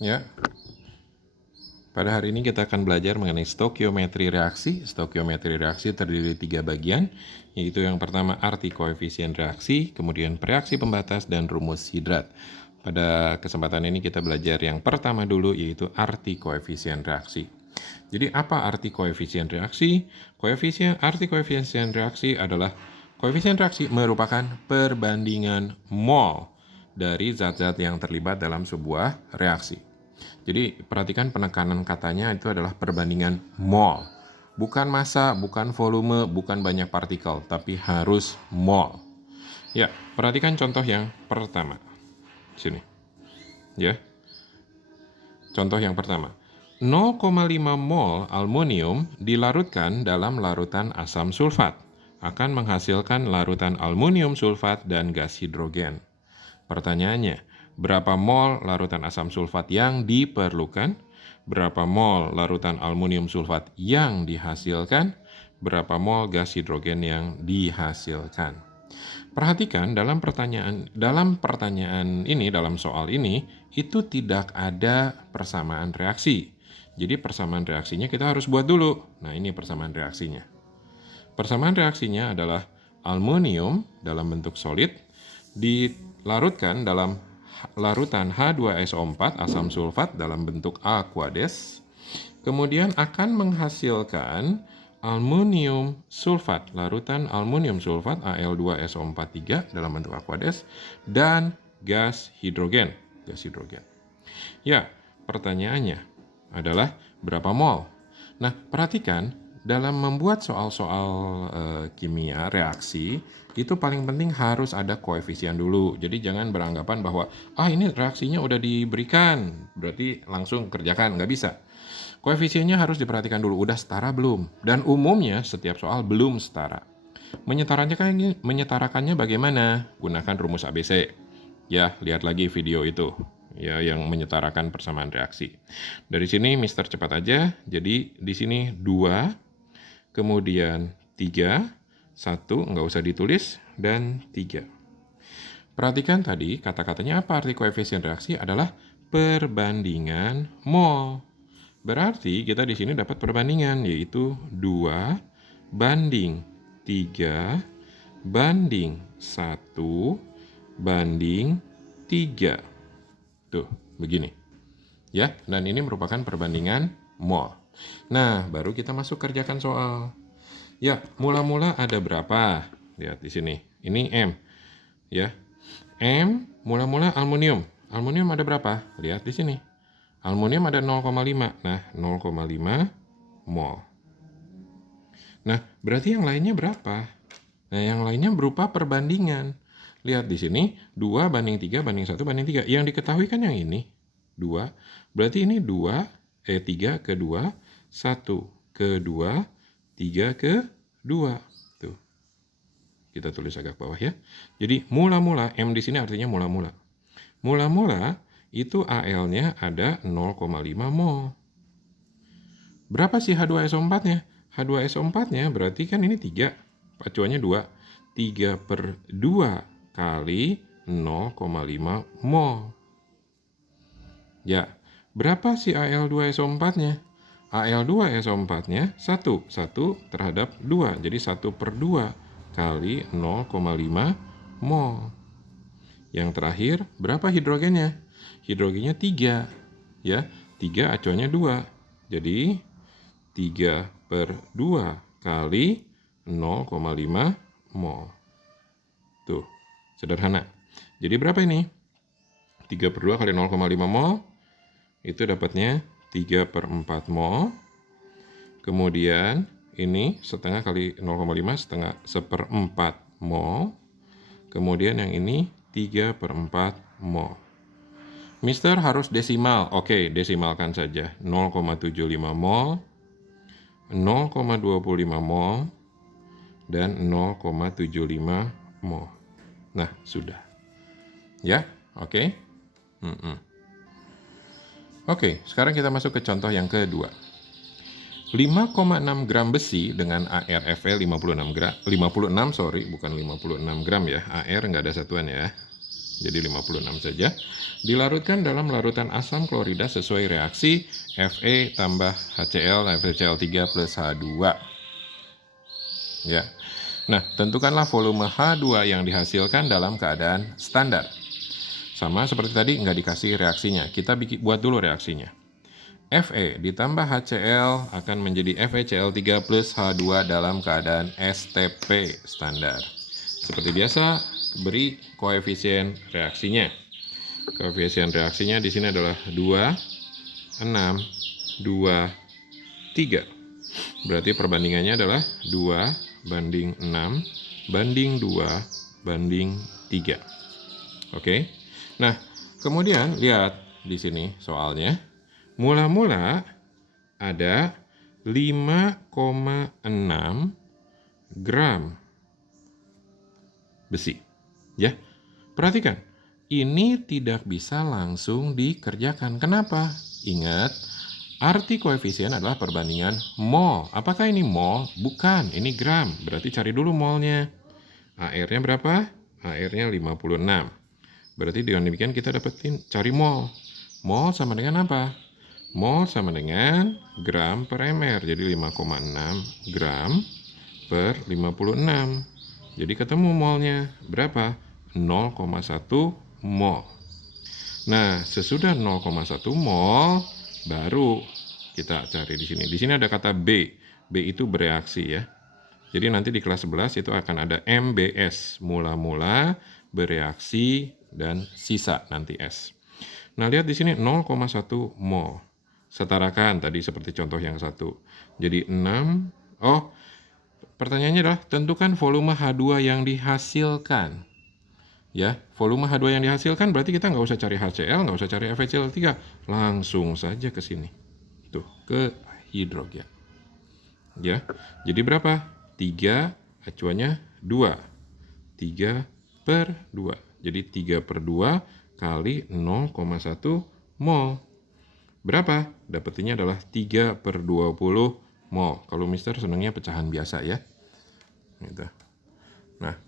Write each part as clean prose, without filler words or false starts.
Ya, pada hari ini kita akan belajar mengenai stokiometri reaksi. Stokiometri reaksi terdiri dari 3 bagian, yaitu yang pertama arti koefisien reaksi, kemudian reaksi pembatas, dan rumus hidrat. Pada kesempatan ini kita belajar yang pertama dulu, yaitu arti koefisien reaksi. Jadi apa arti koefisien reaksi? Arti koefisien reaksi adalah koefisien reaksi merupakan perbandingan mol dari zat-zat yang terlibat dalam sebuah reaksi. Jadi perhatikan penekanan katanya itu adalah perbandingan mol. Bukan massa, bukan volume, bukan banyak partikel, tapi harus mol. Ya, perhatikan contoh yang pertama. Sini. Ya. Contoh yang pertama. 0,5 mol aluminium dilarutkan dalam larutan asam sulfat akan menghasilkan larutan aluminium sulfat dan gas hidrogen. Pertanyaannya, berapa mol larutan asam sulfat yang diperlukan? Berapa mol larutan aluminium sulfat yang dihasilkan? Berapa mol gas hidrogen yang dihasilkan? Perhatikan dalam pertanyaan ini, dalam soal ini, itu tidak ada persamaan reaksi. Jadi persamaan reaksinya kita harus buat dulu. Nah, ini persamaan reaksinya. Persamaan reaksinya adalah aluminium dalam bentuk solid dilarutkan dalam larutan H2SO4 asam sulfat dalam bentuk aqueous, kemudian akan menghasilkan aluminium sulfat, larutan aluminium sulfat Al2SO43 dalam bentuk aqueous, dan gas hidrogen. Ya, pertanyaannya adalah berapa mol? Nah, perhatikan dalam membuat soal-soal kimia reaksi itu paling penting harus ada koefisien dulu. Jadi jangan beranggapan bahwa ini reaksinya udah diberikan, berarti langsung kerjakan, nggak bisa. Koefisiennya harus diperhatikan dulu, udah setara belum? Dan umumnya setiap soal belum setara. Menyetarakannya bagaimana? Gunakan rumus ABC. Ya, lihat lagi video itu. Ya, yang menyetarakan persamaan reaksi. Dari sini Mister cepat aja. Jadi di sini 2, kemudian 3, 1 nggak usah ditulis, dan 3. Perhatikan tadi kata-katanya apa arti koefisien reaksi adalah perbandingan mol. Berarti kita di sini dapat perbandingan, yaitu 2 banding 3 banding 1 banding 3. Tuh, begini. Ya, dan ini merupakan perbandingan mol. Nah, baru kita masuk kerjakan soal. Ya, mula-mula ada berapa? Lihat di sini. Ini M. Ya. M mula-mula aluminium. Aluminium ada berapa? Lihat di sini. Aluminium ada 0,5. Nah, 0,5 mol. Nah, berarti yang lainnya berapa? Nah, yang lainnya berupa perbandingan. Lihat di sini, 2 banding 3 banding 1 banding 3. Yang diketahui kan yang ini, 2. Berarti ini 3 ke 2, 1 ke 2, 3 ke 2. Tuh. Kita tulis agak bawah ya. Jadi mula-mula, M di sini artinya mula-mula. Mula-mula itu Al-nya ada 0,5 mol. Berapa sih H2SO4-nya? H2SO4-nya berarti kan ini 3. Pacuannya 2. 3 per 2 kali 0,5 mol. Ya, berapa sih Al2SO4-nya? Al2SO4-nya 1. 1 terhadap 2. Jadi 1 per 2 kali 0,5 mol. Yang terakhir, berapa hidrogennya? Hidrogennya 3. Ya, 3 acuannya 2. Jadi 3 per 2 kali 0,5 mol. Tuh, sederhana. Jadi berapa ini? 3 per 2 kali 0,5 mol. Itu dapatnya 3 per 4 mol. Kemudian ini setengah kali 0,5, setengah seperempat mol. Kemudian yang ini 3 per 4 mol. Mister harus desimal. Oke, desimalkan saja. 0,75 mol, 0,25 mol, dan 0,75 mol. Nah, sudah. Ya, oke. Oke, sekarang kita masuk ke contoh yang kedua. 5,6 gram besi dengan ArFe 56 gram. 56, sorry, bukan 56 gram ya. Ar nggak ada satuan ya. jadi 56 saja. Dilarutkan dalam larutan asam klorida sesuai reaksi Fe tambah HCl, FeCl3 plus H2. Ya. Nah, tentukanlah volume H2 yang dihasilkan dalam keadaan standar. Sama seperti tadi, nggak dikasih reaksinya. Kita buat dulu reaksinya. Fe ditambah HCl akan menjadi FeCl3 plus H2 dalam keadaan STP standar. Seperti biasa, beri koefisien reaksinya. Koefisien reaksinya di sini adalah 2, 6, 2, 3. Berarti perbandingannya adalah 2 banding 6 banding 2 banding 3. Oke. Nah, kemudian lihat di sini soalnya. Mula-mula ada 5,6 gram besi. Ya, perhatikan. Ini tidak bisa langsung dikerjakan. Kenapa? Ingat, arti koefisien adalah perbandingan mol. Apakah ini mol? Bukan, ini gram. Berarti cari dulu molnya. AR-nya berapa? AR-nya 56. Berarti dengan demikian kita dapetin cari mol. Mol sama dengan apa? Mol sama dengan gram per mR. Jadi 5,6 gram per 56. Jadi ketemu molnya berapa? 0,1 mol. Nah, sesudah 0,1 mol baru kita cari di sini. Di sini ada kata B. B itu bereaksi ya. Jadi nanti di kelas 11 itu akan ada MBS, mula-mula, bereaksi, dan sisa nanti S. Nah, lihat di sini 0,1 mol. Setarakan tadi seperti contoh yang satu. Jadi 6. Oh, pertanyaannya adalah tentukan volume H2 yang dihasilkan. Ya, volume H2 yang dihasilkan berarti kita nggak usah cari HCl, nggak usah cari FeCl3. Langsung saja ke sini. Tuh, ke hidrogen. Ya, jadi berapa? 3, acuannya 2. 3 per 2. Jadi 3 per 2 kali 0,1 mol. Berapa? Dapetinnya adalah 3 per 20 mol. Kalau mister senangnya pecahan biasa ya. Gitu. Nah,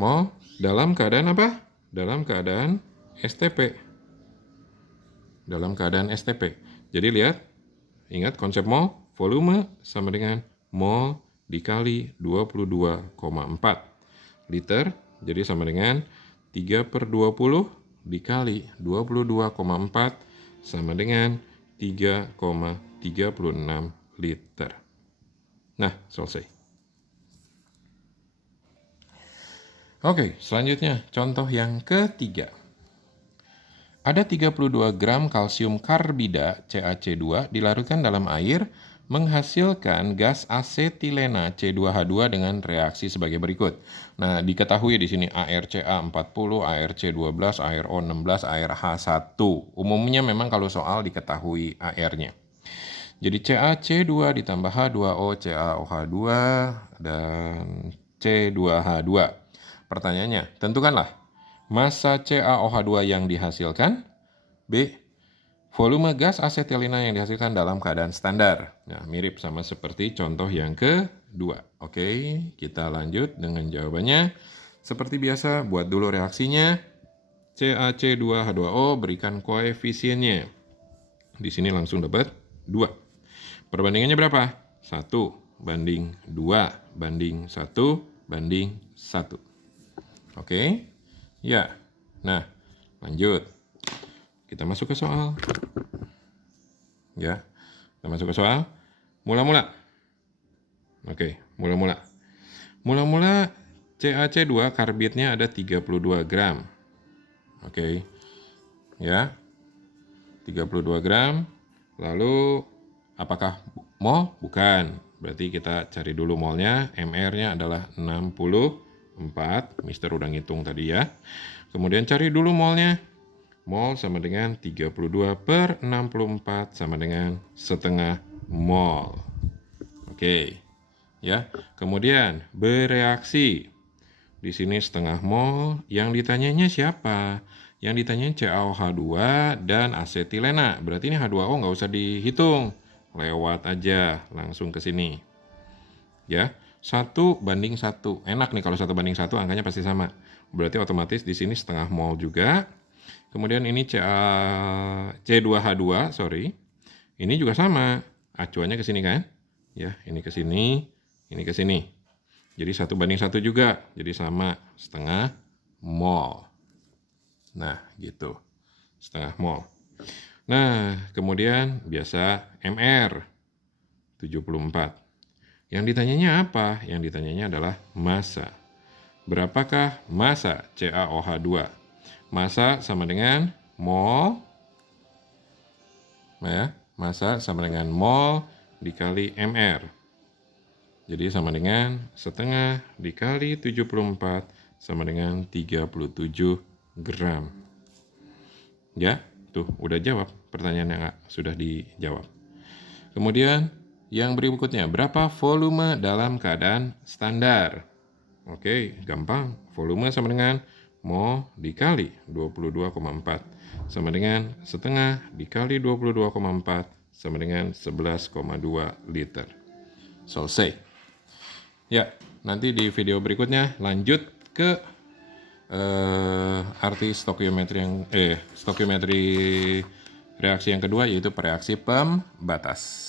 mol dalam keadaan apa? Dalam keadaan STP. Dalam keadaan STP. Jadi lihat, ingat konsep mol, volume sama dengan mol dikali 22,4 liter. Jadi sama dengan 3 per 20 dikali 22,4 sama dengan 3,36 liter. Nah, selesai. Oke, selanjutnya contoh yang ketiga. Ada 32 gram kalsium karbida CaC2 dilarutkan dalam air menghasilkan gas asetilena C2H2 dengan reaksi sebagai berikut. Nah, diketahui di sini ArCa40, ArC12, ArO16, ArH1. Umumnya memang kalau soal diketahui AR-nya. Jadi CaC2 ditambah H2O, CaOH2, dan C2H2. Pertanyaannya, tentukanlah massa CaOH2 yang dihasilkan. B. Volume gas asetilena yang dihasilkan dalam keadaan standar. Nah, mirip sama seperti contoh yang kedua. Oke, kita lanjut dengan jawabannya. Seperti biasa, buat dulu reaksinya. CaC2H2O berikan koefisiennya. Di sini langsung dapat 2. Perbandingannya berapa? 1 banding 2 banding 1 banding 1. Oke, ya. Nah, lanjut. Kita masuk ke soal. Ya, kita masuk ke soal. Mula-mula. Oke, mula-mula. Mula-mula CaC2 karbidnya ada 32 gram. Oke, ya. 32 gram. Lalu, apakah mol? Bukan. Berarti kita cari dulu molnya. MR-nya adalah 64. Mister udah ngitung tadi ya. Kemudian cari dulu molnya. Mol sama dengan 32 per 64 sama dengan setengah mol. Oke. Ya. Kemudian bereaksi. Di sini setengah mol. Yang ditanyanya siapa? Yang ditanyanya CaOH2 dan asetilena. Berarti ini H2O nggak usah dihitung. Lewat aja. Langsung ke sini. Ya. 1 banding 1. Enak nih kalau 1 banding 1 angkanya pasti sama. berarti otomatis di sini setengah mol juga. Kemudian ini C2H2, sorry. Ini juga sama, acuannya ke sini kan? Ya, ini ke sini, ini ke sini. Jadi 1:1 juga, jadi sama setengah mol. Nah, gitu. Setengah mol. Nah, kemudian biasa MR 74. Yang ditanyanya apa? Yang ditanyanya adalah massa. Berapakah massa CaOH2? Massa sama dengan mol, ya, massa sama dengan mol dikali MR. Jadi sama dengan setengah dikali 74 sama dengan 37 gram. Ya, tuh udah jawab pertanyaannya, sudah dijawab. Kemudian yang berikutnya, berapa volume dalam keadaan standar? Oke, gampang. Volume sama dengan mol dikali 22,4 sama dengan setengah dikali 22,4 sama dengan 11,2 liter. Selesai. Ya, nanti di video berikutnya lanjut ke arti stokiometri reaksi yang kedua, yaitu reaksi pembatas.